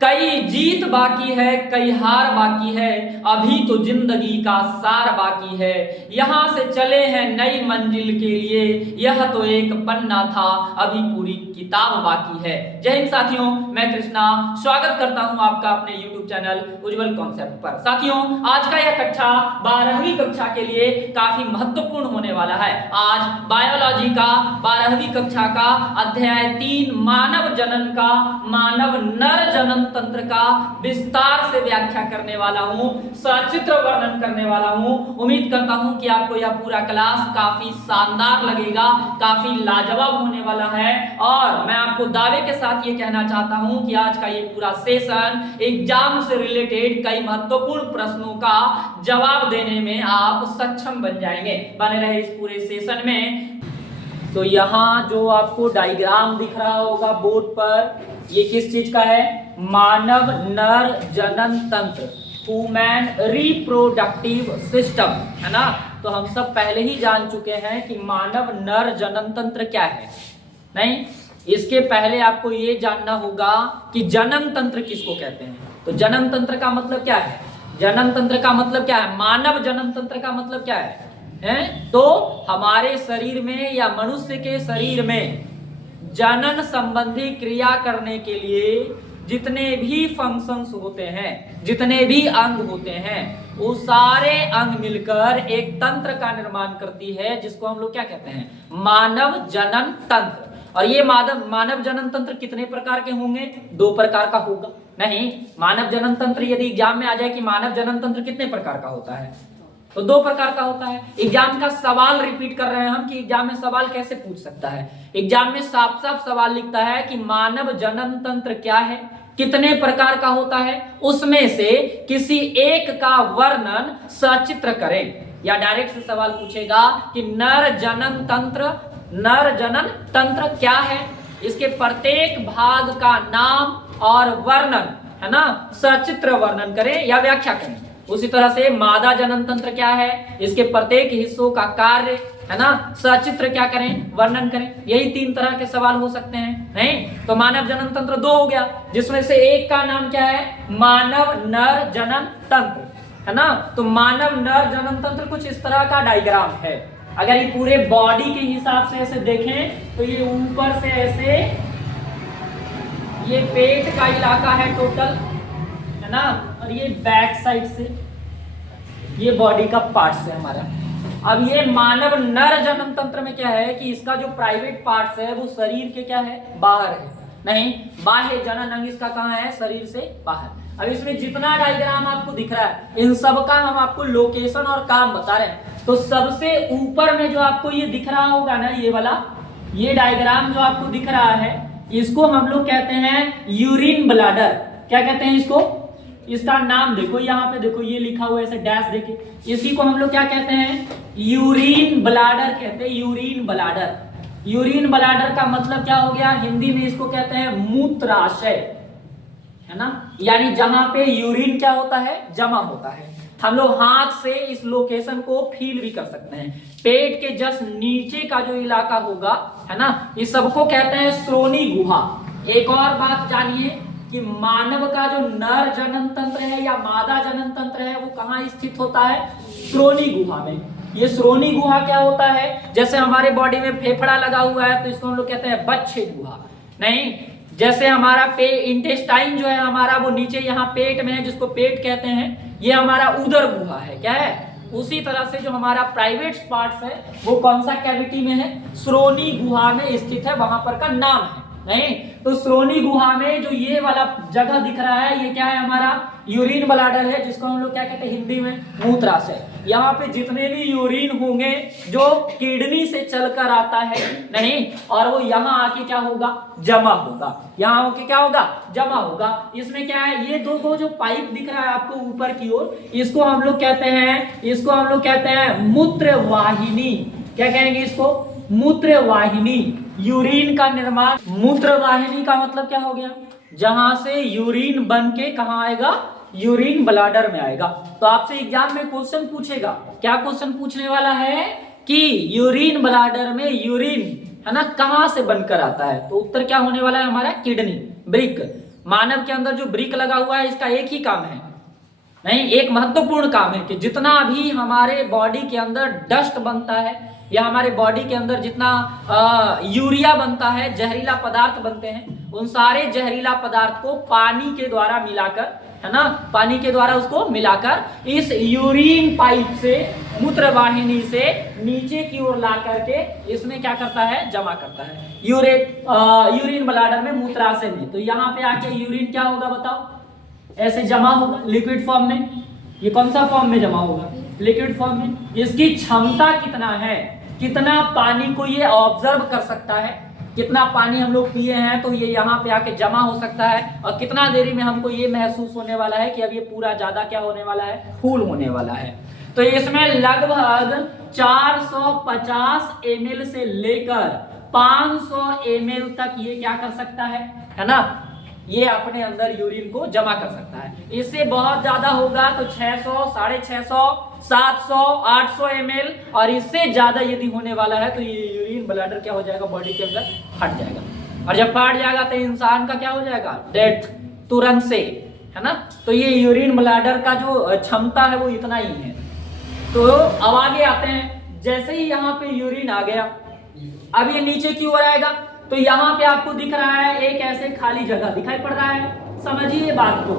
कई जीत बाकी है, कई हार बाकी है, अभी तो जिंदगी का सार बाकी है। यहाँ से चले हैं नई मंजिल के लिए, यह तो एक पन्ना था, अभी पूरी किताब बाकी है। जय हिंद साथियों, मैं कृष्णा स्वागत करता हूँ आपका अपने YouTube चैनल उज्जवल कॉन्सेप्ट पर। साथियों, आज का यह कक्षा 12वीं कक्षा के लिए काफी महत्वपूर्ण होने वाला है। आज बायोलॉजी का 12वीं कक्षा का अध्याय 3 मानव जनन का, मानव नर जनन तंत्र का विस्तार से व्याख्या करने वाला हूं, सचित्र वर्णन करने वाला हूं। उम्मीद करता हूं कि आपको यह पूरा क्लास काफी शानदार लगेगा, काफी लाजवाब होने वाला है। और मैं आपको दावे के साथ ये कहना चाहता हूं कि आज का ये पूरा सेशन एग्जाम से रिलेटेड कई महत्वपूर्ण प्रश्नों का जवाब देने में आप सक्षम बन जाएंगे। बने रहे इस पूरे सेशन में। तो यहाँ जो आपको डायग्राम दिख रहा होगा बोर्ड पर, ये किस चीज का है? मानव नर जनन तंत्र, ह्यूमन रिप्रोडक्टिव सिस्टम, है ना। तो हम सब पहले ही जान चुके हैं कि मानव नर जनन तंत्र क्या है। नहीं, इसके पहले आपको ये जानना होगा कि जनन तंत्र किसको कहते हैं। तो जनन तंत्र का मतलब क्या है? जनन तंत्र का मतलब क्या है? मानव जनन तंत्र का मतलब क्या है? तो हमारे शरीर में या मनुष्य के शरीर में जनन संबंधी क्रिया करने के लिए जितने भी फंक्शंस होते हैं, जितने भी अंग होते हैं, वो सारे अंग मिलकर एक तंत्र का निर्माण करती है, जिसको हम लोग क्या कहते हैं? मानव जनन तंत्र। और ये मानव जनन तंत्र कितने प्रकार के होंगे? 2 प्रकार का होगा। नहीं, मानव जनन तंत्र यदि एग्जाम में आ जाए कि मानव जनन तंत्र कितने प्रकार का होता है, तो 2 प्रकार का होता है। एग्जाम का सवाल रिपीट कर रहे हैं हम कि एग्जाम में सवाल कैसे पूछ सकता है। एग्जाम में साफ साफ सवाल लिखता है कि मानव जनन तंत्र क्या है, कितने प्रकार का होता है, उसमें से किसी एक का वर्णन सचित्र करें। या डायरेक्ट से सवाल पूछेगा कि नर जनन तंत्र क्या है, इसके प्रत्येक भाग का नाम और वर्णन, है ना, सचित्र वर्णन करें या व्याख्या करें। उसी तरह से मादा जनन तंत्र क्या है, इसके प्रत्येक हिस्सों का कार्य, है ना, सचित्र क्या करें, वर्णन करें। यही 3 तरह के सवाल हो सकते हैं। नहीं, तो मानव जनन तंत्र 2 हो गया, जिसमें से एक का नाम क्या है? मानव नर जनन तंत्र, है ना। तो मानव नर जनन तंत्र कुछ इस तरह का डायग्राम है। अगर ये पूरे बॉडी के हिसाब से ऐसे देखें तो ये ऊपर से ऐसे, ये पेट का इलाका है टोटल, है ना, और ये बैक साइड से ये बॉडी का पार्ट्स है हमारा। अब ये मानव नर जनन तंत्र में क्या है कि इसका जो प्राइवेट पार्ट्स है वो शरीर के क्या है? बाहर है। नहीं, बाह्य जनन अंग इसका कहाँ है? शरीर से बाहर। अब इसमें जितना डायग्राम आपको दिख रहा है, इन सब का हम आपको लोकेशन और काम बता रहे हैं। तो सबसे ऊपर में जो आपको ये दिख रहा होगा ना, ये वाला, ये डायग्राम जो आपको दिख रहा है, इसको हम लोग कहते हैं यूरिन ब्लैडर। क्या कहते हैं इसको? इसका नाम देखो, यहाँ पे देखो, ये लिखा हुआ है ऐसे डैश देके, इसी को हम लोग क्या कहते हैं? यूरिन ब्लैडर कहते हैं। यूरिन ब्लैडर, यूरिन ब्लैडर का मतलब क्या हो गया? हिंदी में इसको कहते हैं मूत्राशय, है ना। यानी जहां पे यूरिन क्या होता है? जमा होता है। हम लोग हाथ से इस लोकेशन को फील भी कर सकते हैं। पेट के जस्ट नीचे का जो इलाका होगा, है ना, इस सबको कहते हैं श्रोणी गुहा। एक और बात जानिए कि मानव का जो नर जनन तंत्र है या मादा जनन तंत्र है, वो कहाँ स्थित होता है? श्रोणी गुहा में। ये श्रोणी गुहा क्या होता है? जैसे हमारे बॉडी में फेफड़ा लगा हुआ है तो इसको हम लोग कहते हैं बच्चे गुहा। नहीं, जैसे हमारा इंटेस्टाइन जो है हमारा, वो नीचे यहाँ पेट में है, जिसको पेट कहते हैं, ये हमारा उदर गुहा है। क्या है? उसी तरह से जो हमारा प्राइवेट पार्ट्स है वो कौन सा कैविटी में है? श्रोणी गुहा में स्थित है, वहां पर का नाम है। नहीं, तो श्रोणी गुहा में जो ये वाला जगह दिख रहा है, ये क्या है? हमारा यूरिन ब्लैडर है, जिसको हम लोग क्या कहते हैं हिंदी में? मूत्राशय। यहाँ पे जितने भी यूरिन होंगे जो किडनी से चलकर आता है, नहीं, और वो यहाँ आके क्या होगा? जमा होगा। यहाँ आके क्या होगा? जमा होगा। इसमें क्या है? ये 2 जो पाइप दिख रहा है आपको ऊपर की ओर, इसको हम लोग कहते हैं मूत्र वाहिनी। क्या कहेंगे इसको? मूत्र वाहिनी। यूरिन का निर्माण, मूत्र वाहिनी का मतलब क्या हो गया? जहां से यूरिन बन के कहां आएगा? यूरिन ब्लैडर में आएगा। तो आपसे एग्जाम में क्वेश्चन पूछेगा, क्या क्वेश्चन पूछने वाला है कि यूरिन ब्लैडर में यूरिन, है ना, कहां से बनकर आता है? तो उत्तर क्या होने वाला है हमारा? Kidney, brick. मानव के अंदर जो ब्रिक लगा हुआ है इसका एक ही काम है, नहीं, एक महत्वपूर्ण काम है कि जितना भी हमारे बॉडी के अंदर डस्ट बनता है या हमारे बॉडी के अंदर जितना यूरिया बनता है, जहरीला पदार्थ बनते हैं, उन सारे जहरीला पदार्थ को पानी के द्वारा मिलाकर, है ना, पानी के द्वारा उसको मिलाकर इस यूरिन पाइप से, मूत्र वाहिनी से नीचे की ओर ला करके इसमें क्या करता है, जमा करता है यूरिन ब्लैडर में, मूत्राशय में। तो यहाँ पे आके यूरिन क्या होगा बताओ, ऐसे जमा होगा लिक्विड फॉर्म में। ये कौन सा फॉर्म में जमा होगा, लिक्विड फॉर्म में। इसकी क्षमता कितना है, कितना पानी को ये ऑब्जर्व कर सकता है, कितना पानी हम लोग पिए हैं तो ये यहाँ पे आके जमा हो सकता है, और कितना देरी में हमको ये महसूस होने वाला है कि अब ये पूरा ज्यादा क्या होने वाला है, फूल होने वाला है। तो इसमें लगभग 450 ml से लेकर 500 ml तक ये क्या कर सकता है ना, ये अपने अंदर यूरिन को जमा कर सकता है। इससे बहुत ज्यादा होगा तो 600, 650, 700, 800 ml, और इससे ज्यादा यदि होने वाला है तो ये यूरिन ब्लैडर क्या हो जाएगा, बॉडी के अंदर फट जाएगा, और जब फट जाएगा तो इंसान का क्या हो जाएगा, डेथ तुरंत से, है ना। तो ये यूरिन ब्लैडर का जो क्षमता है वो इतना ही है। तो अब आगे आते हैं, जैसे ही यहाँ पे यूरिन आ गया, अब ये नीचे की ओर आएगा, तो यहाँ पे आपको दिख रहा है एक ऐसे खाली जगह दिखाई पड़ रहा है, समझिए बात को।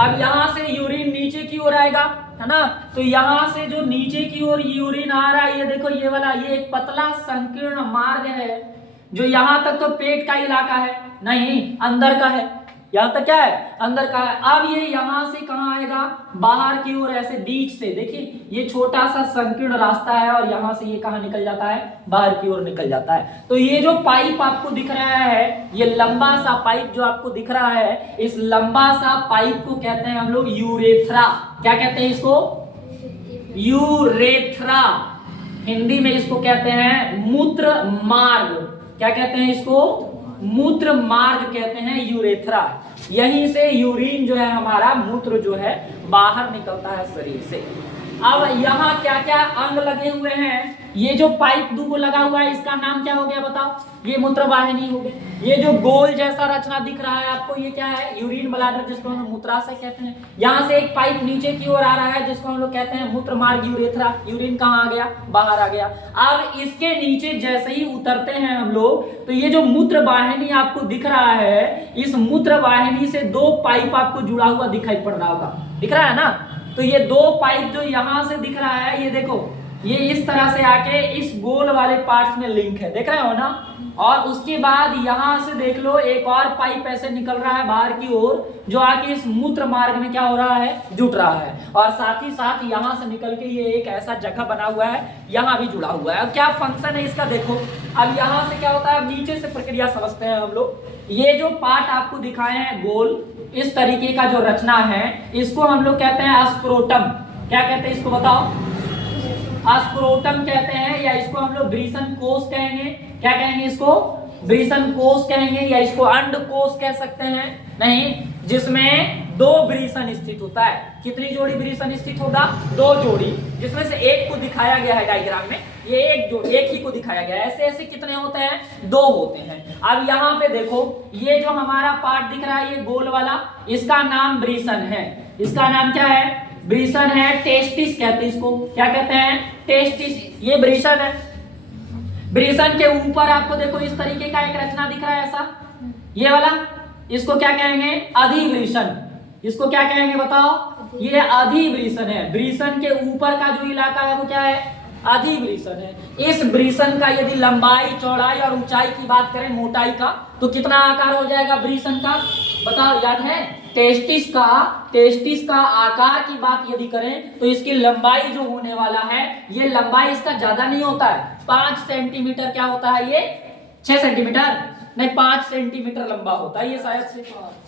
अब यहाँ से यूरिन नीचे की ओर आएगा, है ना, तो यहाँ से जो नीचे की ओर यूरिन आ रहा है, ये देखो ये वाला, ये एक पतला संकीर्ण मार्ग है, जो यहाँ तक तो पेट का इलाका है, नहीं अंदर का है, यहाँ तक क्या है, अंदर का है। अब ये यहाँ से कहाँ आएगा, बाहर की ओर, ऐसे बीच से, देखिए ये छोटा सा संकीर्ण रास्ता है, और यहाँ से ये कहाँ निकल जाता है, बाहर की ओर निकल जाता है। तो ये जो पाइप आपको दिख रहा है, ये लंबा सा पाइप जो आपको दिख रहा है, इस लंबा सा पाइप को कहते हैं हम लोग यूरेथ्रा। क्या कहते हैं इसको, यूरेथ्रा। हिंदी में इसको कहते हैं मूत्र मार्ग। क्या कहते हैं इसको, मूत्र मार्ग कहते हैं, यूरेथ्रा। यहीं से यूरिन जो है हमारा, मूत्र जो है बाहर निकलता है शरीर से। अब यहाँ क्या क्या अंग लगे हुए हैं, ये जो पाइप दूगो लगा हुआ है इसका नाम क्या हो गया बताओ, ये मूत्र वाहिनी हो गई। ये जो गोल जैसा रचना दिख रहा है आपको, ये क्या है, यूरिन ब्लैडर, जिसको हम मूत्राशय कहते हैं। यहाँ से एक पाइप नीचे की ओर आ रहा है जिसको हम लोग कहते हैं मूत्र मार्ग, यूरेथ्रा। यूरिन कहाँ आ गया, बाहर आ गया। अब इसके नीचे जैसे ही उतरते हैं हम लोग, तो ये जो मूत्र वाहिनी आपको दिख रहा है, इस मूत्र वाहिनी से दो पाइप आपको जुड़ा हुआ दिखाई पड़ रहा होगा, दिख रहा है ना। तो ये दो पाइप जो यहाँ से दिख रहा है, ये देखो, ये इस तरह से आके इस गोल वाले पार्ट्स में लिंक है, देख रहे हो ना। और उसके बाद यहाँ से देख लो, एक और पाइप ऐसे निकल रहा है बाहर की ओर, जो आके इस मूत्र मार्ग में क्या हो रहा है, जुट रहा है। और साथ ही साथ यहाँ से निकल के ये एक ऐसा जगह बना हुआ है, यहाँ भी जुड़ा हुआ है। अब क्या फंक्शन है इसका देखो। अब यहाँ से क्या होता है, अब नीचे से प्रक्रिया समझते हैं हम लोग। ये जो पार्ट आपको दिखाए हैं गोल, इस तरीके का जो रचना है, इसको हम लोग कहते हैं स्क्रोटम। क्या कहते हैं इसको बताओ, स्क्रोटम कहते हैं, या इसको हम लोग ब्रीसन कोष कहेंगे। क्या कहेंगे इसको, ब्रीसन कोष कहेंगे, या इसको अंड कोष कह सकते हैं। नहीं, जिसमें दो ब्रीसन स्थित होता है। कितनी जोड़ी ब्रीसन स्थित होगा, दो जोड़ी, जिसमें से एक को दिखाया गया है डायग्राम में, ये एक ही को दिखाया गया है। ऐसे ऐसे कितने होते हैं, दो होते हैं। अब यहाँ पे देखो, ये जो हमारा पार्ट दिख रहा है, ये गोल वाला, इसका नाम ब्रीसन है। इसका नाम क्या है, ब्रीसन है, टेस्टिस कहते हैं इसको। क्या कहते हैं, टेस्टिस, ये ब्रीसन है। ब्रीसन के ऊपर आपको देखो इस तरीके का एक रचना दिख रहा है ऐसा, ये वाला, इसको क्या कहेंगे, अधिब्रीसन। इसको क्या कहेंगे बताओ, ये अधिब्रीसन है। ब्रीसन के ऊपर का जो इलाका है वो क्या है, अधिब्रीसन है। इस ब्रीसन का यदि लंबाई, चौड़ाई और ऊंचाई की बात करें, मोटाई का, तो कितना आकार हो जाएगा ब्रीसन का, बताओ, याद है। टेस्टिस का आकार की बात यदि करें तो इसकी लंबाई जो होने वाला है, ये लंबाई इसका ज्यादा नहीं होता है, 5 सेंटीमीटर क्या होता है, ये 6 सेंटीमीटर नहीं, 5 सेंटीमीटर लंबा होता है ये शायद से,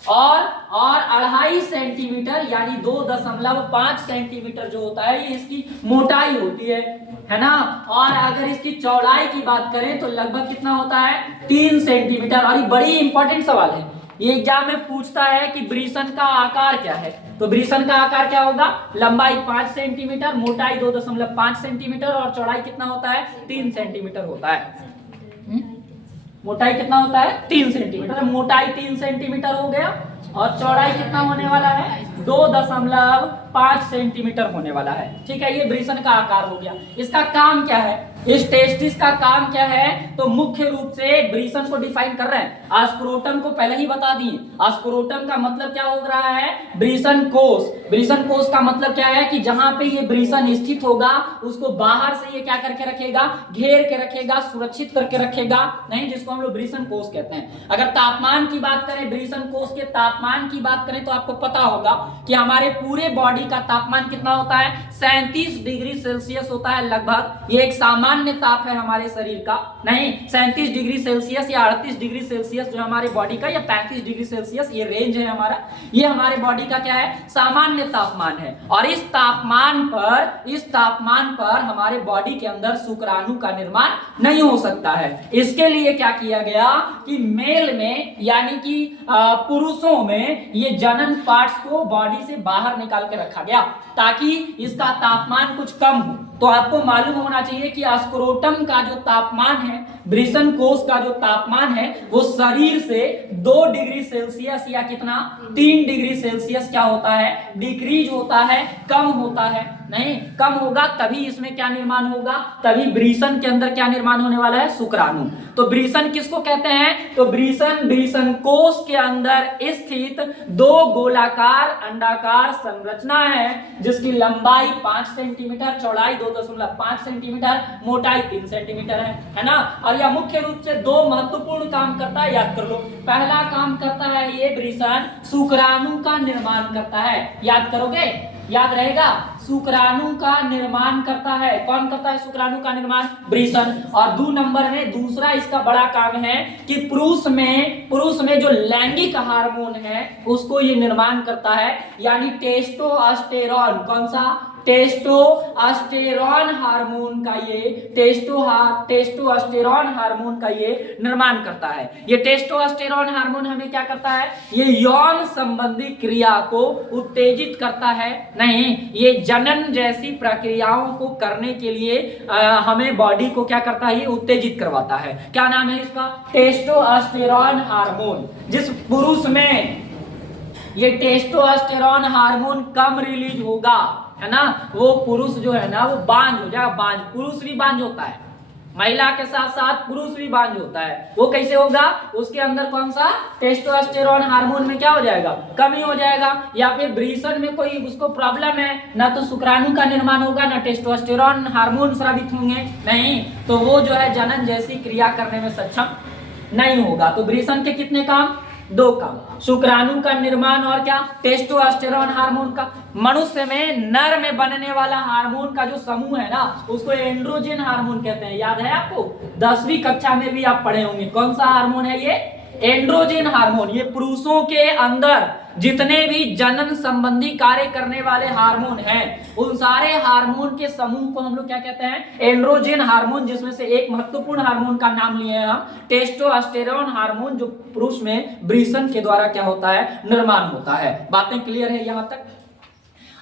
और 2.5 सेंटीमीटर यानी 2.5 सेंटीमीटर जो होता है, ये इसकी मोटाई होती है ना। और अगर इसकी चौड़ाई की बात करें तो लगभग कितना होता है, 3 सेंटीमीटर। और ये बड़ी इंपॉर्टेंट सवाल है, ये एग्जाम में पूछता है कि ब्रीसन का आकार क्या है। तो ब्रीसन का आकार क्या होगा, लंबाई 5 सेंटीमीटर, मोटाई 2.5 सेंटीमीटर, और चौड़ाई कितना होता है, 3 सेंटीमीटर होता है। मोटाई कितना होता है, 3 सेंटीमीटर। मोटाई 3 सेंटीमीटर हो गया और चौड़ाई कितना होने वाला है 2.5 सेंटीमीटर होने वाला है। ठीक है, ये ब्रीसन का आकार हो गया। इसका काम क्या है, इस टेस्टिस का काम क्या है, तो मुख्य रूप से ब्रीसन को डिफाइन कर रहे हैं। आस्क्रोटम को पहले ही बता दिए, आस्क्रोटम का मतलब क्या हो रहा है, ब्रीसन कोष। ब्रीसन कोष का मतलब क्या है कि जहां पे ये ब्रीसन स्थित होगा उसको बाहर से ये क्या करके रखेगा, घेर के रखेगा, सुरक्षित करके रखेगा, नहीं, जिसको हम लोग ब्रीसन कोष कहते हैं। अगर तापमान की बात करें, ब्रीसन कोष के तापमान की बात करें, तो आपको पता होगा कि हमारे पूरे बॉडी का तापमान कितना होता है, 37 डिग्री सेल्सियस होता है लगभग। ये एक सामान्य ताप है हमारे शरीर का, नहीं, 37 डिग्री सेल्सियस या 38 डिग्री सेल्सियस जो हमारे बॉडी का, या 35 डिग्री सेल्सियस ये रेंज है हमारा, ये हमारे बॉडी का क्या है, सामान्य तापमान है। और इस तापमान पर हमारे बॉडी के अंदर शुक्राणु का निर्माण नहीं हो सकता है। इसके लिए क्या किया गया कि मेल में यानी कि पुरुषों में ये जनन पार्ट्स को बॉडी से बाहर निकाल के रखा गया ताकि इसका तापमान कुछ कम हो। तो आपको मालूम होना चाहिए कि स्क्रोटम का जो तापमान है, ब्रीसन कोष का जो तापमान है, वो शरीर से 2 डिग्री सेल्सियस या कितना 3 डिग्री सेल्सियस क्या होता है, डिक्रीज होता है, कम होता है। नहीं, कम होगा तभी इसमें क्या निर्माण होगा, तभी ब्रीसन के अंदर क्या निर्माण होने वाला है, शुक्राणु। तो ब्रीसन किसको कहते हैं, तो ब्रीसन कोष के अंदर स्थित 2 गोलाकार अंडाकार संरचना है जिसकी लंबाई 5 सेंटीमीटर, चौड़ाई 2.5 सेंटीमीटर, मोटाई 3 सेंटीमीटर है ना। और यह मुख्य रूप से 2 महत्वपूर्ण काम करता है, याद कर लो। पहला काम करता है ये ब्रीसन शुक्राणु का निर्माण करता है, याद करोगे, याद रहेगा, शुक्राणु का निर्माण करता है। कौन करता है शुक्राणु का निर्माण, ब्रीसन। और 2 नंबर में दूसरा इसका बड़ा काम है कि पुरुष में जो लैंगिक हार्मोन है उसको ये निर्माण करता है, यानी टेस्टोस्टेरोन। कौन सा, टेस्टोस्टेरोन हार्मोन का ये टेस्टोस्टेरोन हार्मोन का ये निर्माण करता है। ये टेस्टोस्टेरोन हार्मोन हमें क्या करता है, ये यौन संबंधी क्रिया को उत्तेजित करता है, नहीं, ये जनन जैसी प्रक्रियाओं को करने के लिए हमें बॉडी को क्या करता है, ये उत्तेजित करवाता है। क्या नाम है इसका, टेस्टोस्टेरोन हार्मोन। जिस पुरुष में ये टेस्टोस्टेरोन हार्मोन कम रिलीज होगा, है ना, वो पुरुष जो है ना वो बांझ हो जाएगा। बांझ, पुरुष भी बांझ होता है, महिला के साथ साथ पुरुष भी बांझ होता है। वो कैसे होगा, उसके अंदर कौन सा, टेस्टोस्टेरोन हार्मोन में क्या हो जाएगा, कमी हो जाएगा। या फिर ब्रीसन में कोई उसको प्रॉब्लम है, ना तो शुक्राणु का निर्माण होगा, ना टेस्टोस्टेरोन हार्मोन स्रावित होंगे, नहीं, तो वो जो है जनन जैसी क्रिया करने में सक्षम नहीं होगा। तो ब्रीसन के कितने काम, 2 काम, शुक्राणु का निर्माण और क्या, टेस्टोस्टेरोन हार्मोन का। मनुष्य में नर में बनने वाला हार्मोन का जो समूह है ना उसको एंड्रोजन हार्मोन कहते हैं। याद है आपको, 10वीं कक्षा में भी आप पढ़े होंगे। कौन सा हार्मोन है ये, एंड्रोजन हार्मोन। ये पुरुषों के अंदर जितने भी जनन संबंधी कार्य करने वाले हार्मोन हैं उन सारे हार्मोन के समूह को हम लोग क्या कहते हैं, एंड्रोजन हार्मोन, जिसमें से एक महत्वपूर्ण हार्मोन का नाम लिए हैं हम, टेस्टोस्टेरोन हार्मोन, जो पुरुष में ब्रीसन के द्वारा क्या होता है, निर्माण होता है। बातें क्लियर है यहां तक।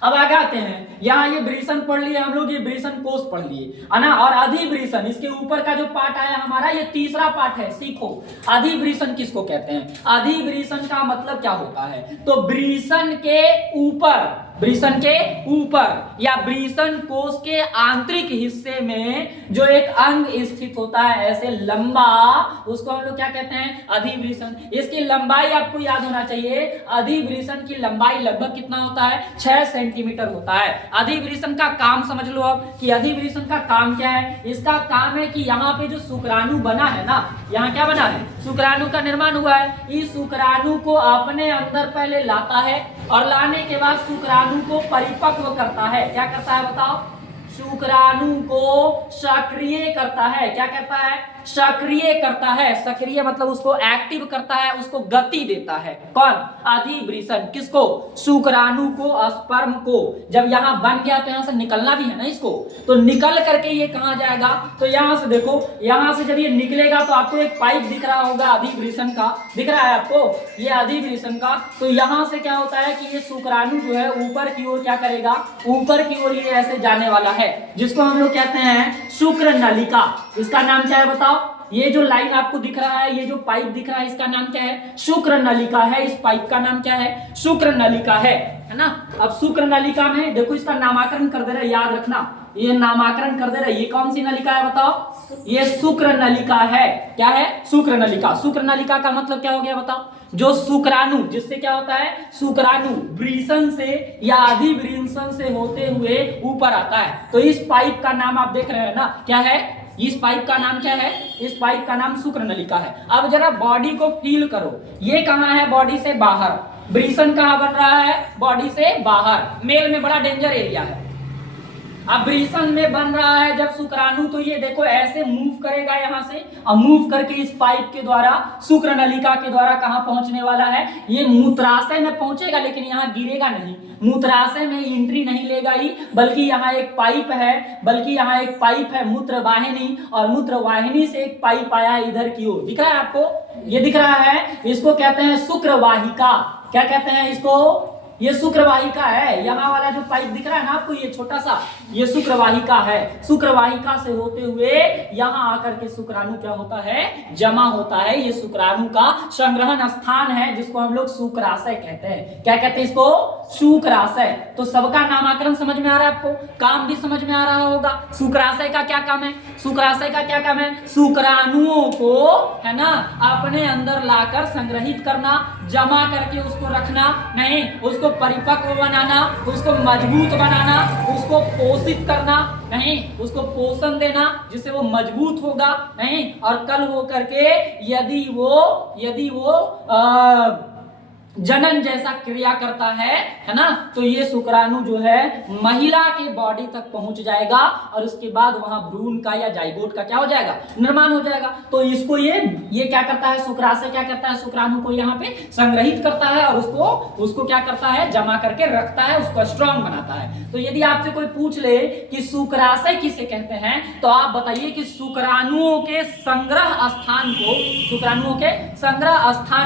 अब आगे आते हैं, यहाँ ये ब्रीसन पढ़ लिए हम लोग, ये ब्रीसन कोष पढ़ लिए, है ना। और अधिब्रीसन, इसके ऊपर का जो पार्ट आया हमारा, ये तीसरा पार्ट है, सीखो अधिब्रीसन किसको कहते हैं। अधिब्रीसन का मतलब क्या होता है, तो ब्रीसन के ऊपर या ब्रीसन कोष के आंतरिक हिस्से में जो एक अंग स्थित होता है ऐसे लंबा, उसको हम लोग क्या कहते हैं, अधिब्रीसन। इसकी लंबाई आपको याद होना चाहिए, अधिब्रीसन की लंबाई लगभग कितना होता है, 6 सेंटीमीटर होता है। अधिब्रीसन का काम समझ लो अब कि अधिब्रीसन का काम क्या है। इसका काम है कि यहाँ पे जो शुक्राणु बना है ना, यहाँ क्या बना है, शुक्राणु का निर्माण हुआ है। इस शुक्राणु को अपने अंदर पहले लाता है और लाने के बाद शुक्राणु को परिपक्व करता है। क्या करता है बताओ, शुक्राणु को सक्रिय करता है। क्या करता है, सक्रिय करता है। सक्रिय मतलब उसको एक्टिव करता है, उसको गति देता है। कौन, अधिब्रीसन। किसको, शुक्राणु को, स्पर्म को। जब यहाँ बन गया तो यहाँ से निकलना भी है ना इसको, तो निकल करके ये कहाँ जाएगा, तो यहाँ से देखो, यहाँ से जब ये निकलेगा तो आपको एक पाइप दिख रहा होगा अधिब्रीसन का, दिख रहा है आपको, ये अधिब्रीसन का। तो यहाँ से क्या होता है कि ये शुक्राणु जो है ऊपर की ओर क्या करेगा, ऊपर की ओर ये ऐसे जाने वाला है, जिसको हम लोग कहते हैं शुक्र नलिका। इसका नाम क्या है बताओ, ये जो लाइन आपको दिख रहा है, ये जो पाइप दिख रहा है, इसका नाम क्या है? शुक्र नलिका है। इस पाइप का नाम क्या है? शुक्र नलिका है ना। अब शुक्र नलिका में देखो इसका नामकरण कर दे रहा है, याद रखना, ये नामकरण कर दे रहा है। ये कौन सी नलिका है बताओ? ये शुक्र नलिका है। क्या है? शुक्र नलिका। शुक्र नलिका का मतलब क्या हो गया बताओ? जो शुक्राणु, जिससे क्या होता है? शुक्राणु वृषण से या अधिवृषण से होते हुए ऊपर आता है। तो इस पाइप का नाम आप देख रहे हैं ना, क्या है? इस पाइप का नाम क्या है? इस पाइप का नाम शुक्र नलिका है। अब जरा बॉडी को फील करो, ये कहाँ है? बॉडी से बाहर। वृषण कहाँ बन रहा है? बॉडी से बाहर। मेल में बड़ा डेंजर एरिया है। अब वृषण में बन रहा है जब शुक्राणु, तो ये देखो ऐसे मूव करेगा यहाँ से, और मूव करके इस पाइप के द्वारा, शुक्र नलिका के द्वारा कहाँ पहुंचने वाला है? ये मूत्राशय में पहुंचेगा, लेकिन यहाँ गिरेगा नहीं। मूत्राशय में एंट्री नहीं लेगा ही, बल्कि यहाँ एक पाइप है, मूत्र वाहिनी, और मूत्र वाहिनी से एक पाइप आया है इधर की ओर। दिख रहा है आपको? ये दिख रहा है, इसको कहते हैं शुक्रवाहिका। क्या कहते हैं इसको? ये शुक्रवाहिका है। यहाँ वाला जो पाइप दिख रहा है ना आपको, ये छोटा सा, ये शुक्रवाहिका है। शुक्रवाहिका से होते हुए यहाँ आकर के शुक्राणु क्या होता है? जमा होता है। ये शुक्राणु का संग्रहण स्थान है, जिसको हम लोग शुक्राशय कहते हैं। क्या कहते हैं इसको? शुक्राशय। तो सबका नामकरण समझ में आ रहा है आपको? काम भी समझ में आ रहा होगा। शुक्राशय का क्या काम है? शुक्राशय का क्या काम है? शुक्राणुओं को, है ना, अपने अंदर लाकर संग्रहित करना, जमा करके उसको रखना, नहीं उसको परिपक्व बनाना, उसको मजबूत बनाना, उसको पोषित करना, नहीं उसको पोषण देना जिससे वो मजबूत होगा, नहीं, और कल हो करके यदि वो जनन जैसा क्रिया करता है ना, तो ये शुक्राणु जो है महिला के बॉडी तक पहुंच जाएगा, और उसके बाद वहां भ्रूण का या जाइगोट का क्या हो जाएगा? निर्माण हो जाएगा। तो इसको ये क्या करता है? शुक्राशय क्या करता है? शुक्राणु को यहाँ पे संग्रहित करता है, और उसको क्या करता है? जमा करके रखता है, उसको स्ट्रॉन्ग बनाता है। तो यदि आपसे कोई पूछ ले कि शुक्राशय किसे कहते हैं, तो आप बताइए कि शुक्राणुओं के संग्रह स्थान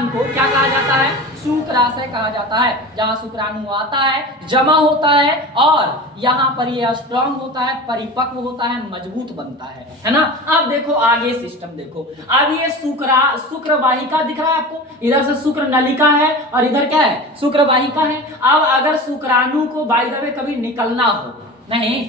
को क्या कहा जाता है? शुक्राशय कहा जाता है। जहां शुक्राणु आता है, जमा होता है, और यहाँ पर ये स्ट्रॉन्ग होता है, परिपक्व होता है, मजबूत बनता है ना। अब देखो आगे सिस्टम देखो। अब ये शुक्रवाहिका दिख रहा है आपको? इधर से शुक्र नलिका है, और इधर क्या है? शुक्रवाहिका है। अब अगर शुक्राणु को बाय द वे कभी निकलना हो, नहीं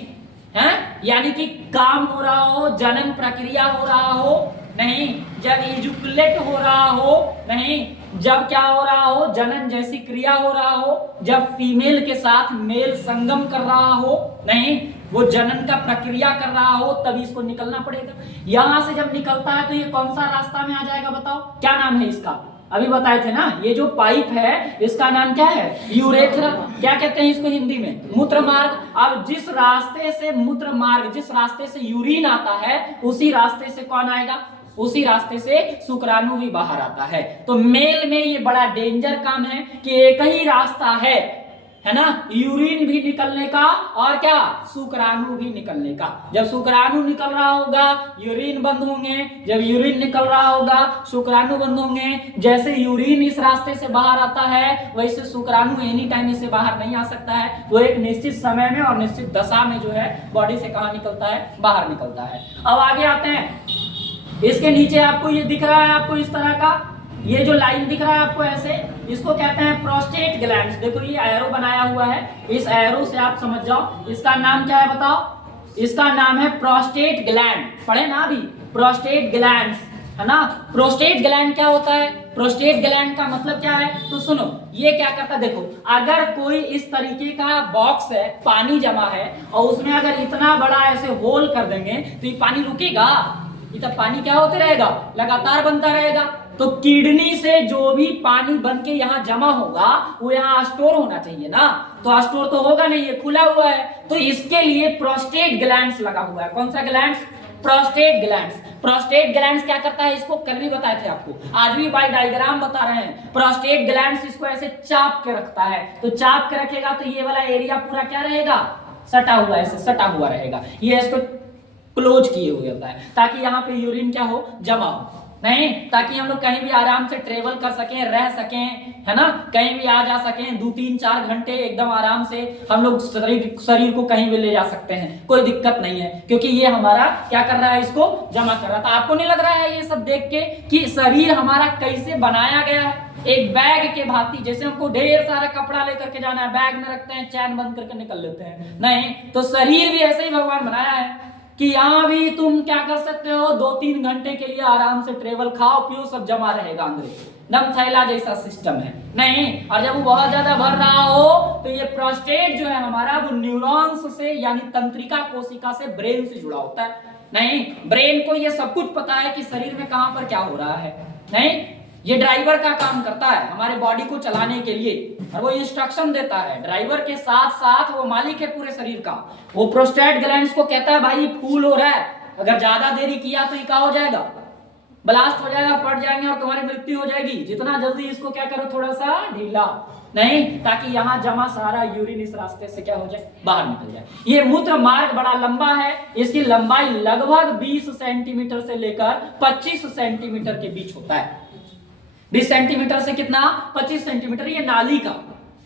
है, यानी कि काम हो रहा हो, जनन प्रक्रिया हो रहा हो, नहीं, जब इजुकुलेट हो रहा हो, नहीं, जब क्या हो रहा हो? जनन जैसी क्रिया हो रहा हो, जब फीमेल के साथ मेल संगम कर रहा हो, नहीं, वो जनन का प्रक्रिया कर रहा हो, तभी इसको निकलना पड़ेगा। यहां से जब निकलता है तो ये कौन सा रास्ता में आ जाएगा बताओ? क्या नाम है इसका? अभी बताए थे ना, ये जो पाइप है इसका नाम क्या है? यूरेथ्रा। क्या कहते हैं इसको हिंदी में? मूत्र मार्ग। अब जिस रास्ते से मूत्र मार्ग, जिस रास्ते से यूरिन आता है, उसी रास्ते से कौन आएगा? उसी रास्ते से शुक्राणु भी बाहर आता है। तो मेल में ये बड़ा डेंजर काम है कि एक ही रास्ता है ना, यूरिन भी निकलने का, और क्या? शुक्राणु भी निकलने का। जब शुक्राणु निकल रहा होगा, यूरिन बंद होंगे, जब यूरिन निकल रहा होगा, शुक्राणु बंद होंगे। जैसे यूरिन इस रास्ते से बाहर आता है, वैसे शुक्राणु एनी टाइम इससे बाहर नहीं आ सकता है। वो एक निश्चित समय में और निश्चित दशा में जो है बॉडी से कहाँ निकलता है? बाहर निकलता है। अब आगे आते हैं। इसके नीचे आपको ये दिख रहा है, आपको इस तरह का ये जो लाइन दिख रहा है आपको ऐसे, इसको कहते हैं प्रोस्टेट ग्लैंड्स। देखो ये एरो बनाया हुआ है, इस एरो से आप समझ जाओ इसका नाम क्या है बताओ? इसका नाम है प्रोस्टेट ग्लैंड। पढ़े ना अभी? प्रोस्टेट ग्लैंड्स, है ना। प्रोस्टेट ग्लैंड क्या होता है? प्रोस्टेट ग्लैंड का मतलब क्या है? तो सुनो, ये क्या करता है देखो, अगर कोई इस तरीके का बॉक्स है, पानी जमा है, और उसमें अगर इतना बड़ा ऐसे होल कर देंगे तो ये पानी रुकेगा? ये तो पानी क्या होते रहेगा? लगातार बनता रहेगा। तो किडनी से जो भी पानी बन के यहाँ जमा होगा वो यहाँ स्टोर होना चाहिए ना, तो स्टोर तो होगा नहीं, ये खुला हुआ है। तो इसके लिए प्रोस्टेट ग्लैंड्स लगा हुआ है। कौन सा glands? Prostate glands. Prostate glands क्या करता है? इसको कल भी बताए थे आपको, आज भी बाय डायग्राम बता रहे हैं। प्रोस्टेट ग्लैंड्स इसको ऐसे चाप के रखता है। तो चाप के रखेगा तो ये वाला एरिया पूरा क्या रहेगा? सटा हुआ, ऐसे सटा हुआ रहेगा। ये इसको क्लोज किए हुए होता है ताकि यहाँ पे यूरिन क्या हो? जमा हो। नहीं, ताकि हम लोग कहीं भी आराम से ट्रेवल कर सकें, रह सकें, है ना, कहीं भी आ जा सकें, 2-3-4 घंटे एकदम आराम से हम लोग शरीर को कहीं भी ले जा सकते हैं, कोई दिक्कत नहीं है, क्योंकि ये हमारा क्या कर रहा है, इसको जमा कर रहा था। आपको नहीं लग रहा है ये सब देख के कि शरीर हमारा कैसे बनाया गया है? एक बैग के भांति, जैसे हमको ढेर सारा कपड़ा लेकर के जाना है, बैग में रखते हैं, चैन बंद करके निकल लेते हैं, नहीं, तो शरीर भी ऐसे ही भगवान बनाया है कि यहाँ भी तुम क्या कर सकते हो, 2-3 घंटे के लिए आराम से ट्रेवल, खाओ पियो, सब जमा रहेगा अंदर, एकदम थैला जैसा सिस्टम है, नहीं। और जब वो बहुत ज्यादा भर रहा हो तो ये प्रोस्टेट जो है हमारा, वो न्यूरॉन्स से यानी तंत्रिका कोशिका से, ब्रेन से जुड़ा होता है, नहीं। ब्रेन को ये सब कुछ पता है कि शरीर में कहां पर क्या हो रहा है, नहीं। ये ड्राइवर का काम करता है हमारे बॉडी को चलाने के लिए, और वो इंस्ट्रक्शन देता है। ड्राइवर के साथ साथ वो मालिक है पूरे शरीर का। वो प्रोस्टेट ग्लैंड्स को कहता है भाई फूल हो रहा है, अगर ज्यादा देरी किया तो ये क्या हो जाएगा, ब्लास्ट हो जाएगा, फट जाएंगे और तुम्हारी मृत्यु हो जाएगी। जितना जल्दी इसको क्या करो, थोड़ा सा ढीला, नहीं, ताकि यहाँ जमा सारा यूरिन इस रास्ते से क्या हो जाए, बाहर निकल जाए। ये मूत्र मार्ग बड़ा लंबा है, इसकी लंबाई लगभग 20 सेंटीमीटर से लेकर 25 सेंटीमीटर के बीच होता है। 20 सेंटीमीटर से कितना, 25 सेंटीमीटर, ये नाली का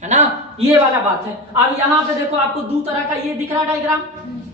है ना, ये वाला बात है। अब यहाँ पे देखो आपको दो तरह का ये दिख रहा है डायग्राम,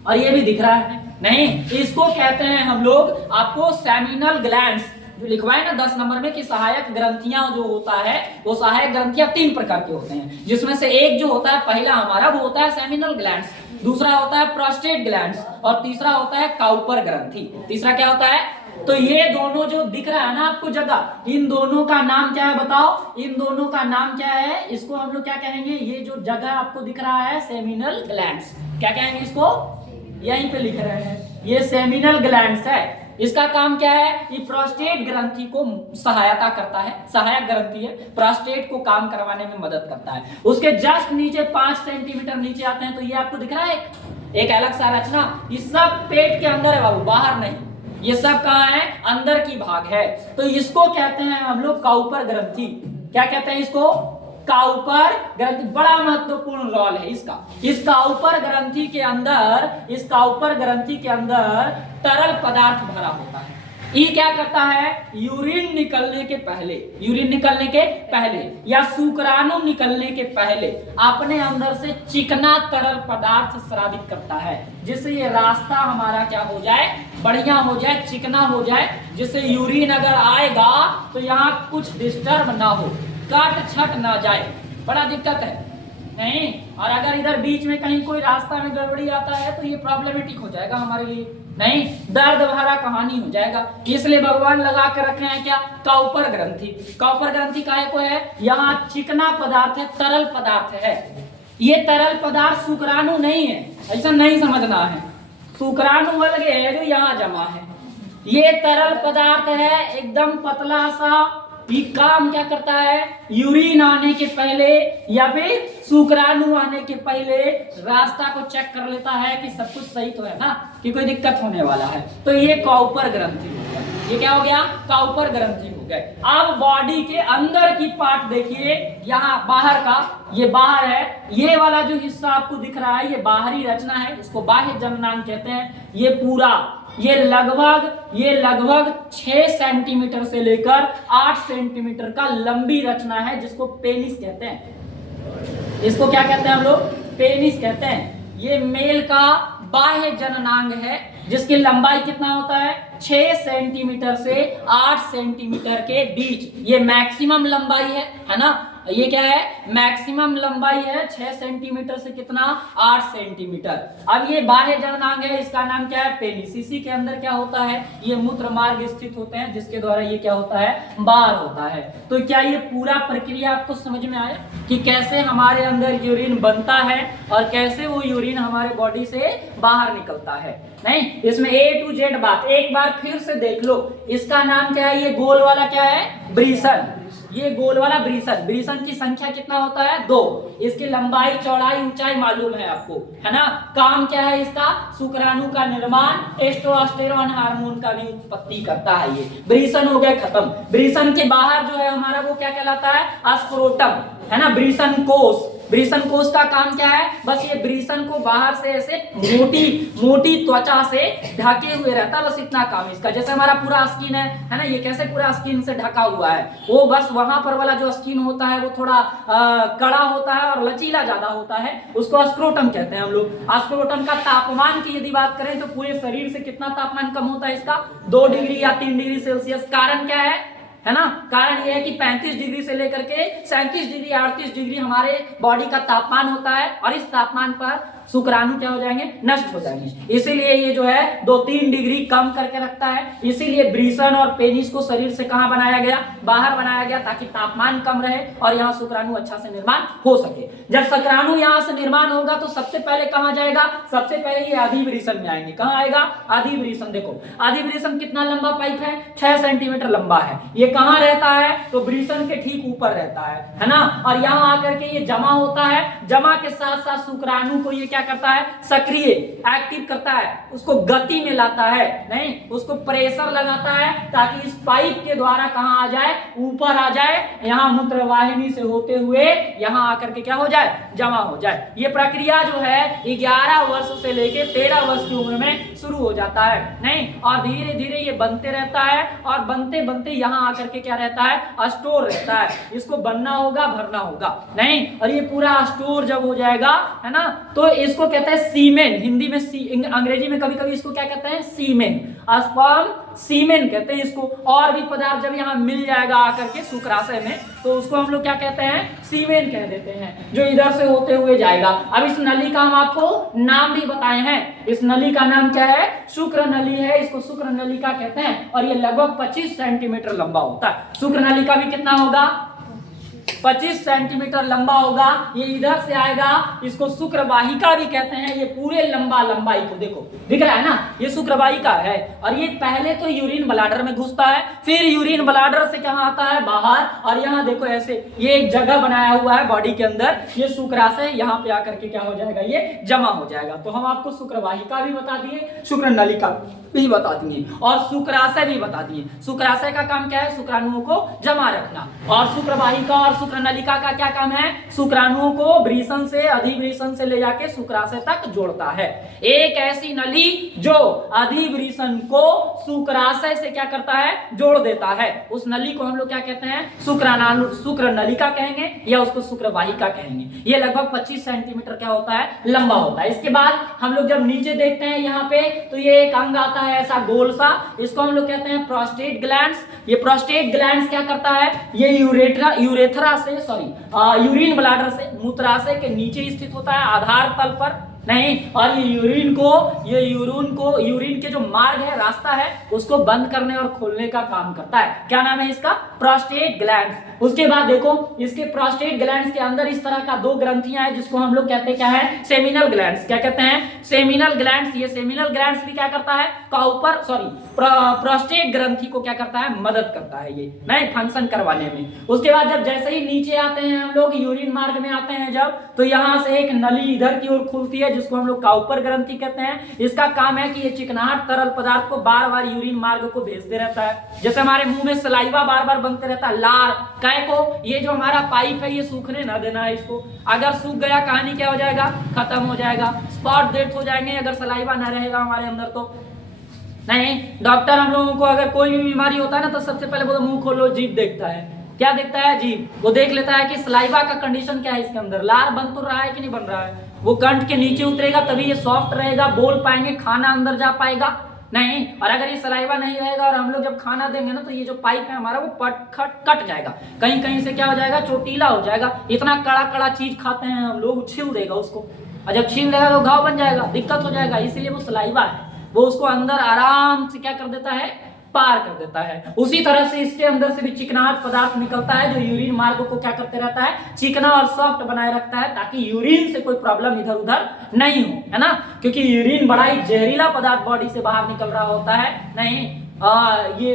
और ये भी दिख रहा है, नहीं। इसको कहते हैं हम लोग, आपको सेमिनल ग्लैंड्स जो लिखवाए ना 10 नंबर में कि सहायक ग्रंथियां जो होता है, वो सहायक ग्रंथियां 3 प्रकार के होते हैं, जिसमें से एक जो होता है पहला हमारा, वो होता है सेमिनल ग्लैंड्स, दूसरा होता है प्रोस्टेट ग्लैंड्स, और तीसरा होता है काउपर ग्रंथि। तीसरा क्या होता है, तो ये दोनों जो दिख रहा है ना आपको जगह, इन दोनों का नाम क्या है बताओ, इन दोनों का नाम क्या है, इसको हम लोग क्या कहेंगे, ये जो जगह आपको दिख रहा है सेमिनल ग्लैंड्स, क्या कहेंगे इसको, यहीं पे लिख रहे हैं, ये सेमिनल ग्लैंड्स है। इसका काम क्या है, ये प्रोस्टेट ग्रंथि को सहायता करता है, सहायक ग्रंथि है, प्रोस्टेट को काम करवाने में मदद करता है। उसके जस्ट नीचे 5 सेंटीमीटर नीचे आते हैं, तो ये आपको दिख रहा है एक अलग सा रचना, ये सब पेट के अंदर है बाबू, बाहर नहीं, ये सब कहाँ है, अंदर की भाग है। तो इसको कहते हैं हम लोग काउपर ग्रंथि। क्या कहते हैं इसको, काउपर ग्रंथि। बड़ा महत्वपूर्ण रोल है इसका। इस काउपर ग्रंथि के अंदर, इस काउपर ग्रंथि के अंदर तरल पदार्थ भरा होता है। ये क्या करता है, यूरिन निकलने के पहले, यूरिन निकलने के पहले या शुक्राणु निकलने के पहले अपने अंदर से चिकना तरल पदार्थ स्रावित करता है, जिससे ये रास्ता हमारा क्या हो जाए, बढ़िया हो जाए, चिकना हो जाए, जिससे यूरिन अगर आएगा तो यहाँ कुछ डिस्टर्ब ना हो, काट छट ना जाए, बड़ा दिक्कत है, नहीं। और अगर इधर बीच में कहीं कोई रास्ता में गड़बड़ी आता है तो ये प्रॉब्लमेटिक हो जाएगा हमारे लिए, नहीं, दर्द भरा कहानी हो जाएगा। इसलिए भगवान लगा के रखे हैं क्या, काउपर ग्रंथि। काउपर ग्रंथि काहे को है, यहाँ चिकना पदार्थ है, तरल पदार्थ है। ये तरल पदार्थ शुक्राणु नहीं है, ऐसा नहीं समझना है, शुक्राणु अलग है जो यहाँ जमा है, ये तरल पदार्थ है एकदम पतला सा। ये काम क्या करता है, यूरिन आने के पहले या फिर शुक्राणु आने के पहले रास्ता को चेक कर लेता है कि सब कुछ सही तो है ना, कि कोई दिक्कत होने वाला है। तो ये काउपर ग्रंथि हो गया, ये क्या हो गया, काउपर ग्रंथि हो गए। अब बॉडी के अंदर की पार्ट देखिए, यहाँ बाहर का, ये बाहर है, ये वाला जो हिस्सा आपको दिख रहा है, ये बाहरी रचना है, इसको बाह्य जननांग कहते हैं। ये पूरा, ये लगभग 6 सेंटीमीटर से लेकर 8 सेंटीमीटर का लंबी रचना है, जिसको पेनिस कहते हैं। इसको क्या कहते हैं हम लोग, पेनिस कहते हैं। ये मेल का बाह्य जननांग है, जिसकी लंबाई कितना होता है, 6 सेंटीमीटर से 8 सेंटीमीटर के बीच, ये मैक्सिमम लंबाई है ना। ये क्या है, मैक्सिमम लंबाई है 6 सेंटीमीटर से कितना, 8 सेंटीमीटर। अब ये बाह्य जननांग है, इसका नाम क्या है, पेनिस। इसी के अंदर क्या होता है, ये मूत्र मार्ग स्थित होते हैं, जिसके द्वारा ये क्या होता है, बाहर होता है। तो क्या ये पूरा प्रक्रिया आपको समझ में आया कि कैसे हमारे अंदर यूरिन बनता है और कैसे वो यूरिन हमारे बॉडी से बाहर निकलता है, नहीं। इसमें A to Z बात एक बार फिर से देख लो। इसका नाम क्या है, ये गोल वाला क्या है, ब्रीसन। ये गोल वाला ब्रीसन, ब्रीसन की संख्या कितना होता है, 2। इसकी लंबाई, चौड़ाई, ऊंचाई मालूम है आपको, है ना। काम क्या है इसका, शुक्राणु का निर्माण, टेस्टोस्टेरोन हार्मोन का भी उत्पत्ति करता है। ये ब्रीसन हो गए खत्म। ब्रीसन के बाहर जो है हमारा वो क्या कहलाता है, स्क्रोटम, है ना, ब्रीसन कोष। ब्रीसन कोश का काम क्या है, बस ये ब्रीसन को बाहर से ऐसे मोटी मोटी त्वचा से ढके हुए रहता है, बस इतना काम इसका। जैसे हमारा पूरा स्किन है ना, ये कैसे पूरा स्किन से ढका हुआ है, वो बस वहां पर वाला जो स्किन होता है वो थोड़ा कड़ा होता है और लचीला ज्यादा होता है, उसको स्क्रोटम कहते हैं हम लोग। स्क्रोटम का तापमान की यदि बात करें तो पूरे शरीर से कितना तापमान कम होता है इसका, 2 डिग्री या 3 डिग्री सेल्सियस। कारण क्या है ना, कारण यह है कि 35 डिग्री से लेकर के 37 डिग्री 38 डिग्री हमारे बॉडी का तापमान होता है, और इस तापमान पर शुक्राणु क्या हो जाएंगे, नष्ट हो जाएंगे। इसीलिए ये जो है 2-3 डिग्री कम करके रखता है। इसीलिए ब्रीसन और पेनिस को शरीर से कहां बनाया गया, बाहर बनाया गया, ताकि तापमान कम रहे और यहाँ शुक्राणु अच्छा से निर्माण हो सके। जब शुक्राणु यहाँ से निर्माण होगा तो सबसे पहले कहां जाएगा, सबसे पहले ये अधिवृषण में आएंगे। कहां आएगा, अधिवृषण। देखो अधिवृषण कितना लंबा पाइप है, 6 सेंटीमीटर लंबा है। ये कहां रहता है, तो वृषण के ठीक ऊपर रहता है ना, और यहाँ आकर के ये जमा होता है। जमा के साथ साथ शुक्राणु को ये क्या करता है, सक्रिय एक्टिव करता है, उसको गति में लाता है, नहीं उसको प्रेशर लगाता है, ताकि इस पाइप के द्वारा कहां आ जाए, ऊपर आ जाए, यहां मूत्रवाहिनी से होते हुए यहां आकर के क्या हो जाए, जमा हो जाए। ये प्रक्रिया जो है 11 वर्ष से लेके 13 वर्ष की उम्र में शुरू हो जाता है, नहीं, और धीरे धीरे ये बनते रहता है, और बनते बनते यहां आकर के क्या रहता है, स्टोर रहता है। इसको बनना होगा, भरना होगा, नहीं, और ये पूरा स्टोर जब हो जाएगा, है ना, तो इसको कहते हैं सीमेन। हिंदी में अंग्रेजी में कभी कभी इसको क्या कहते हैं, सीमेन, स्पर्म सीमेन कहते हैं इसको। और भी पदार्थ जब यहाँ मिल जाएगा आकर के शुक्राशय में, तो उसको हम लोग क्या कहते हैं, सीमेन कह देते हैं, जो इधर से होते हुए जाएगा। अब इस नली का हम आपको नाम भी बताए हैं। इस नली का नाम क्या है, शुक्र नली है, इसको शुक्र नलिका कहते हैं, और ये लगभग 25 सेंटीमीटर लंबा होता है। शुक्र नलिका भी कितना होगा, 25 सेंटीमीटर लंबा होगा। ये इधर से आएगा, इसको शुक्रवाहिका भी कहते हैं। ये पूरे लंबाई को देखो, दिख रहा है ना, ये शुक्रवाहिका है, और ये पहले तो यूरिन ब्लाडर में घुसता है, फिर यूरिन ब्लाडर से कहां आता है, बाहर, और यहाँ देखो ऐसे ये एक जगह बनाया हुआ है बॉडी के अंदर, ये शुक्राशय, यहाँ पे आकर के क्या हो जाएगा, ये जमा हो जाएगा। तो हम आपको शुक्रवाहिका भी बता दिए, शुक्र नलिका भी बता दिए, और शुक्राशय भी बता दिए। शुक्राशय का काम क्या है, शुक्राणुओं को जमा रखना, और शुक्रवाहिका और शुक्र नलिका का क्या काम है, शुक्राणुओं को वृषण से अधिवृषण से ले जाके शुक्राशय तक जोड़ता है। एक ऐसी नली जो अधिवृषण को शुक्राशय से क्या करता है, जोड़ देता है, उस नली को हम लोग क्या कहते हैं, शुक्र नलिका कहेंगे, या उसको शुक्रवाहिका कहेंगे। ये लगभग 25 सेंटीमीटर क्या होता है, लंबा होता है। इसके बाद हम लोग जब नीचे देखते हैं यहाँ पे, तो ये एक अंग आता है ऐसा गोल सा, इसको हम लोग कहते हैं प्रोस्टेट ग्लैंड्स। ये प्रोस्टेट ग्लैंड्स क्या करता है, ये यूरेथ्रा से यूरिन ब्लाडर से मूत्राशय के नीचे स्थित होता है, आधार तल पर, नहीं, और ये यूरिन के जो मार्ग है, रास्ता है, उसको बंद करने और खोलने का काम करता है। क्या नाम है इसका, प्रोस्टेट ग्लैंड्स। उसके बाद देखो इसके प्रोस्टेट ग्लैंड्स के अंदर इस तरह का 2 ग्रंथियां हैं, जिसको हम लोग कहते हैं क्या है, सेमिनल ग्लैंड्स। क्या कहते हैं, सेमिनल ग्लैंड्स। ये सेमिनल ग्लैंड्स भी क्या करता है, प्रोस्टेट ग्रंथि को क्या करता है, मदद करता है, ये नहीं फंक्शन करवाने में। उसके बाद जब जैसे ही नीचे आते हैं हम लोग, यूरिन मार्ग में आते हैं जब, तो यहाँ से एक नली इधर की ओर खुलती है, जिसको हम लोग काउपर ग्रंथि कहते हैं। इसका काम है कि ये चिकनाहट तरल पदार्थ को बार बार यूरिन मार्ग को भेजते रहता है। जैसे हमारे मुंह में सलाइवा बार बार बनते रहता है, लार काय को, ये जो हमारा पाइप है ये सूखने ना देना है इसको। अगर सूख गया कहानी क्या हो जाएगा, खत्म हो जाएगा, स्पॉट डेथ हो जाएंगे अगर सलाइवा ना रहेगा हमारे अंदर तो। नहीं, डॉक्टर हम लोगों को अगर कोई भी बीमारी होता है ना, तो सबसे पहले वो मुंह खोलो, जीभ देखता है। क्या देखता है, जीभ। वो देख लेता है कि सलाइवा का कंडीशन क्या है, इसके अंदर लार बन तो रहा है कि नहीं बन रहा है। वो कंठ के नीचे उतरेगा तभी ये सॉफ्ट रहेगा, बोल पाएंगे, खाना अंदर जा पाएगा, नहीं। और अगर ये सलाइवा नहीं रहेगा और हम लोग जब खाना देंगे ना, तो ये जो पाइप है हमारा वो कट जाएगा, कहीं कहीं से क्या हो जाएगा, चोटीला हो जाएगा। इतना कड़ा कड़ा चीज खाते हैं हम लोग, छील देगा उसको, और जब छील देगा तो घाव बन जाएगा, दिक्कत हो जाएगा। इसीलिए वो सलाइवा है, वो उसको अंदर आराम से क्या कर देता है, पार कर देता है। उसी तरह से इसके अंदर से भी चिकनाहट पदार्थ निकलता है, जो यूरिन मार्ग को क्या करते रहता है, चिकना और सॉफ्ट बनाए रखता है, ताकि यूरिन से कोई प्रॉब्लम इधर उधर नहीं हो, है ना। क्योंकि यूरिन बड़ा ही जहरीला पदार्थ बॉडी से बाहर निकल रहा होता है, नहीं ये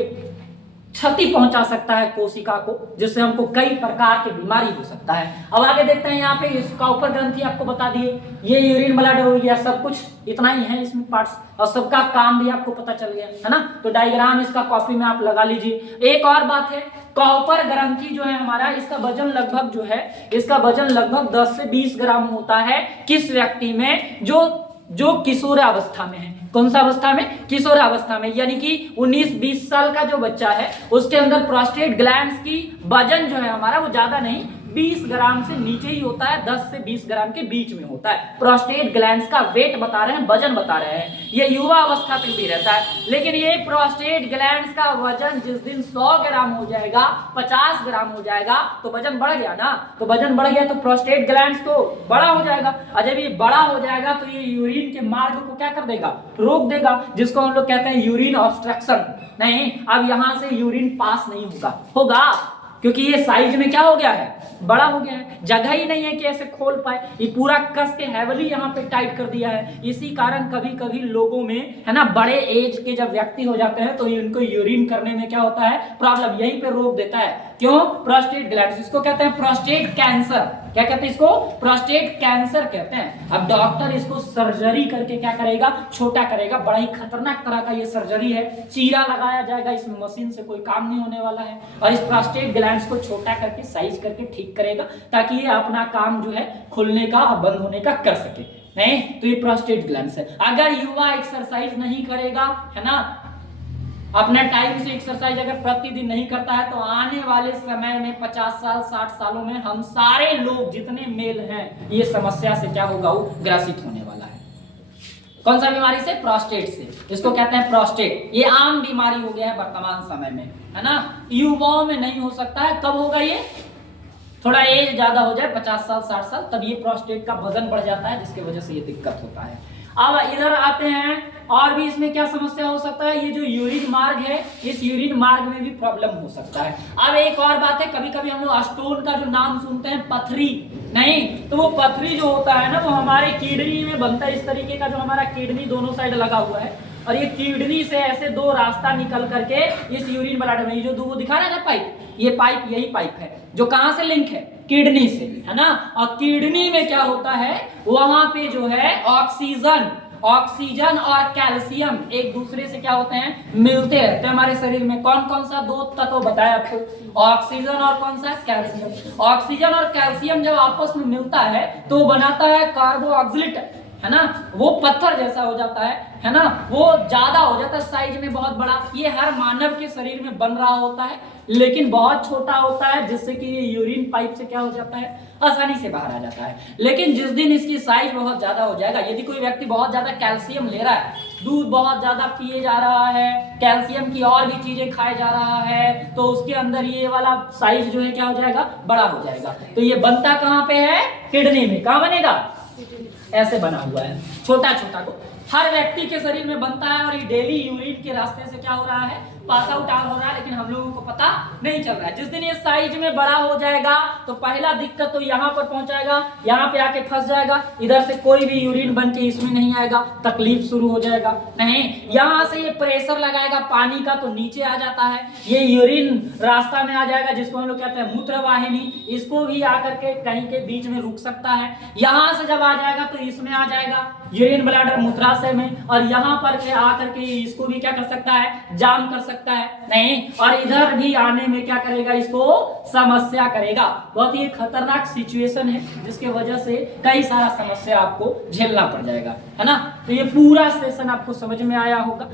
क्षति पहुंचा सकता है कोशिका को, जिससे हमको कई प्रकार की बीमारी हो सकता है। अब आगे देखते हैं, यहाँ पे इसका ऊपर ग्रंथि आपको बता दिए, ये यूरिन ब्लैडर हो गया, सब कुछ इतना ही है इसमें पार्ट्स, और सबका काम भी आपको पता चल गया है ना। तो डायग्राम इसका कॉपी में आप लगा लीजिए। एक और बात है, कॉपर ग्रंथि जो है हमारा, इसका वजन लगभग जो है, इसका वजन लगभग 10 से 20 ग्राम होता है किस व्यक्ति में, जो किशोरावस्था में है। कौन सा अवस्था में? किशोरावस्था में, यानी कि 19-20 साल का जो बच्चा है उसके अंदर प्रोस्टेट ग्लैंड्स की वजन जो है हमारा वो ज्यादा नहीं, 20 ग्राम से नीचे ही होता है, 10 से 20 ग्राम के बीच में होता है। प्रोस्टेट ग्लैंड्स का वेट बता रहे हैं, वजन बता रहे हैं, ये युवा अवस्था तक भी रहता है। लेकिन ये प्रोस्टेट ग्लैंड्स का वजन जिस दिन 100 ग्राम हो जाएगा, 50 ग्राम हो जाएगा, तो वजन बढ़ गया ना। तो वजन बढ़ गया तो प्रोस्टेट ग्लैंड्स तो बड़ा हो जाएगा, और जब ये बड़ा हो जाएगा तो ये यूरिन के मार्ग को क्या कर देगा? रोक देगा, जिसको हम लोग कहते हैं यूरिन ऑब्स्ट्रक्शन। नहीं, अब यहां से यूरिन पास नहीं होगा, क्योंकि ये साइज में क्या हो गया है? बड़ा हो गया है, जगह ही नहीं है कि ऐसे खोल पाए, ये पूरा कस के हैवली यहाँ पे टाइट कर दिया है। इसी कारण कभी कभी लोगों में, है ना, बड़े एज के जब व्यक्ति हो जाते हैं तो उनको यूरिन करने में क्या होता है? प्रॉब्लम, यहीं पे रोक देता है। क्यों? प्रोस्टेट ग्लैंड्स, इसको कहते हैं प्रोस्टेट कैंसर। क्या कहते हैं इसको? प्रोस्टेट कैंसर कहते हैं। अब डॉक्टर इसको सर्जरी करके क्या करेगा? छोटा करेगा। बड़ा ही खतरनाक तरह का ये सर्जरी है, चीरा लगाया जाएगा, इसमें मशीन से कोई काम नहीं होने वाला है, और इस प्रोस्टेट ग्लैंड्स को छोटा करके साइज करके ठीक करेगा, ताकि ये अपना काम जो है खुलने का और बंद होने का कर सके। नहीं तो ये प्रोस्टेट ग्लैंड्स है। अगर युवा एक्सरसाइज नहीं करेगा, है ना, अपने टाइम से एक्सरसाइज अगर प्रतिदिन नहीं करता है, तो आने वाले समय में 50 साल 60 सालों में हम सारे लोग जितने मेल हैं, ये समस्या से क्या होगा? वो ग्रसित होने वाला है। कौन सा बीमारी से? प्रोस्टेट से। इसको कहते हैं प्रोस्टेट। ये आम बीमारी हो गया है वर्तमान समय में, है ना। युवाओं में नहीं हो सकता है, कब होगा ये? थोड़ा एज ज्यादा हो जाए, 50 साल 60 साल, तब ये प्रोस्टेट का वजन बढ़ जाता है, जिसकी वजह से ये दिक्कत होता है। अब इधर आते हैं, और भी इसमें क्या समस्या हो सकता है? ये जो यूरिन मार्ग है, इस यूरिन मार्ग में भी प्रॉब्लम हो सकता है। अब एक और बात है, कभी कभी हम लोग स्टोन का जो नाम सुनते हैं, पथरी, नहीं, तो वो पथरी जो होता है ना, वो हमारे किडनी में बनता है। इस तरीके का जो हमारा किडनी दोनों साइड लगा हुआ है, और ये किडनी से ऐसे दो रास्ता निकल करके इस यूरिन ब्लैडर में, जो वो दिखा रहा है ना पाइप, ये पाइप, यही पाइप है जो कहां से लिंक है? किडनी से, है ना। और किडनी में क्या होता है? वहां पे जो है ऑक्सीजन और कैल्शियम एक दूसरे से क्या होते हैं? मिलते रहते हैं हमारे शरीर में। कौन कौन सा दो तत्व बताया आपको? ऑक्सीजन और कौन सा? कैल्शियम। ऑक्सीजन और कैल्शियम जब आपस में मिलता है तो बनाता है कार्बोऑक्सिलेट, है ना। वो पत्थर जैसा हो जाता है ना, वो ज्यादा हो जाता है साइज में, बहुत बड़ा। ये हर मानव के शरीर में बन रहा होता है, लेकिन बहुत छोटा होता है, जिससे कि ये यूरिन पाइप से क्या हो जाता है? आसानी से बाहर आ जाता है। लेकिन जिस दिन इसकी साइज बहुत ज्यादा हो जाएगा, यदि कोई व्यक्ति बहुत ज्यादा कैल्शियम ले रहा है, दूध बहुत ज्यादा पिए जा रहा है, कैल्शियम की और भी चीजें खाए जा रहा है, तो उसके अंदर ये वाला साइज जो है क्या हो जाएगा? बड़ा हो जाएगा। तो ये बनता कहाँ पे है? किडनी में। कहाँ बनेगा? ऐसे बना हुआ है, छोटा छोटा को हर व्यक्ति के शरीर में बनता है, और ये डेली यूरिन के रास्ते से क्या हो रहा है? पास आउट हो रहा है, लेकिन हम लोगों को पता नहीं चल रहा है। जिस दिन ये साइज में बड़ा हो जाएगा, तो पहला दिक्कत तो यहाँ पर पहुंचाएगा, यहाँ पे आके फंस जाएगा, इधर से कोई भी यूरिन बन के इसमें नहीं आएगा, तकलीफ शुरू हो जाएगा। नहीं, यहाँ से ये प्रेशर लगाएगा पानी का, तो नीचे आ जाता है, ये यूरिन रास्ता में आ जाएगा, जिसको हम लोग कहते हैं मूत्रवाहिनी, इसको भी आकर के कहीं के बीच में रुक सकता है। यहाँ से जब आ जाएगा तो इसमें आ जाएगा यूरिन ब्लैडर मूत्राशय में, और यहाँ पर आकर के इसको भी क्या कर सकता है? जाम कर सकता है। नहीं, और इधर भी आने में क्या करेगा? इसको समस्या करेगा। बहुत ही खतरनाक सिचुएशन है, जिसके वजह से कई सारा समस्या आपको झेलना पड़ जाएगा, है ना। तो ये पूरा सेशन आपको समझ में आया होगा।